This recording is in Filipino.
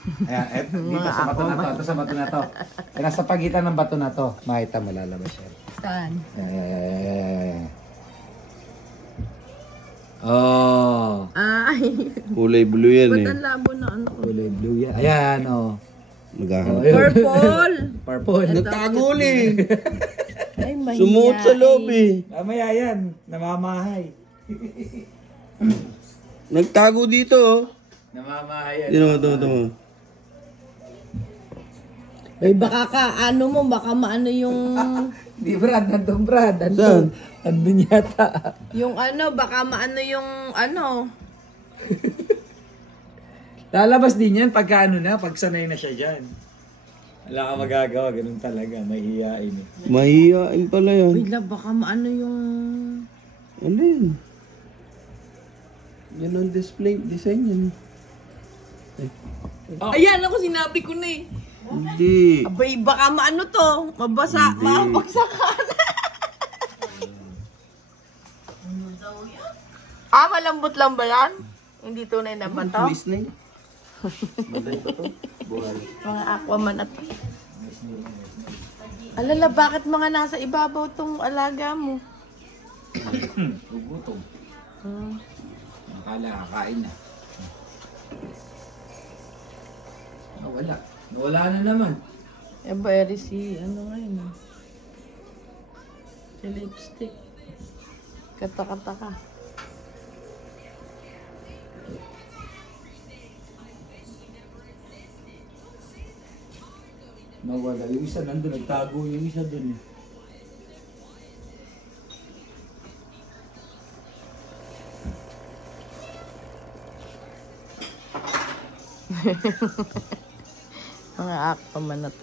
Ayan, dito sa bato na to. Ito sa bato na to. Nasa pagitan ng bato na to. Makita mo, lalabas siya. Saan? Oh. Ay. Kulay blue yan Ba't eh. ang labo na ano ko? Kulay blue yan. Ayan, oh. Maghahanap. Purple. Purple. Nagtago eh. Ay, mahiya. Sumuot sa loob eh. Mamaya yan. Namamahay. Nagtago dito oh. Namamahay yan. Ito. Ay, baka ka, ano mo, baka maano yung... Di Brad, nandun Brad. Saan? Nandun yata. Yung ano, baka maano yung ano. Lalabas din yan pagka ano na, pag sanay na siya dyan. Wala ka magagawa, ganun talaga. Mahihiyain eh. Mahihain pala yan. Wala, baka maano yung... Ano yun? Yan ang display, design yan. Oh. Ayan, ako sinabi ko na eh. Hindi. Abay, baka maano to, mabasa, mabagsakan. Malambot lang ba yan? Hindi tunay na ba to? Twist na yun. Maganda pa to. Buhay. Mga aquaman at... Alala, bakit mga nasa ibabaw tong alaga mo? Gugutom. Nakala, kakain na. Wala. Wala na naman. Eh, bari si, ano ngayon ah. Si lipstick. Kata-kata. Nawala. Yung isa nandun, nagtago yung isa dun. Mga aquaman at